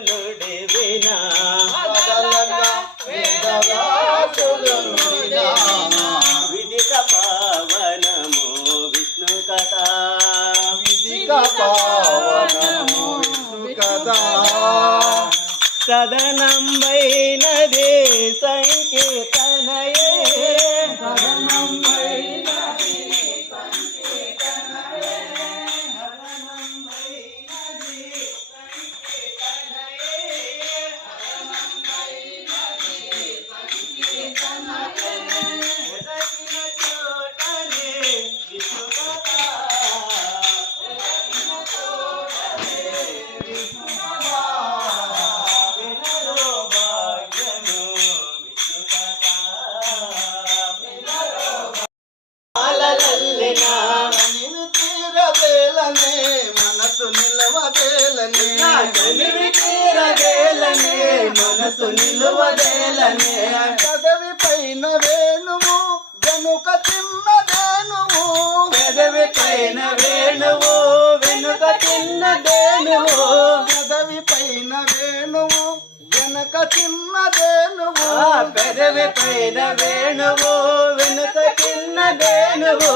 నుడివినా విదిత పావనము విష్ణు కథ విదిత పావనము విష్ణు కథ సదనంబైనదే సంకీర్తనయే మనసు నిలవదేలనే మనసు నిలువదేలనే పెదవి పైన వేణువు వెనుక చిన్నదేనువు పెదవి పైన వేణువు వెనుక చిన్నదేనువు పెదవి పైన వేణువు వెనుక చిన్నదేనువు పెదవి పైన వేణువు వెనుక చిన్నదేనువు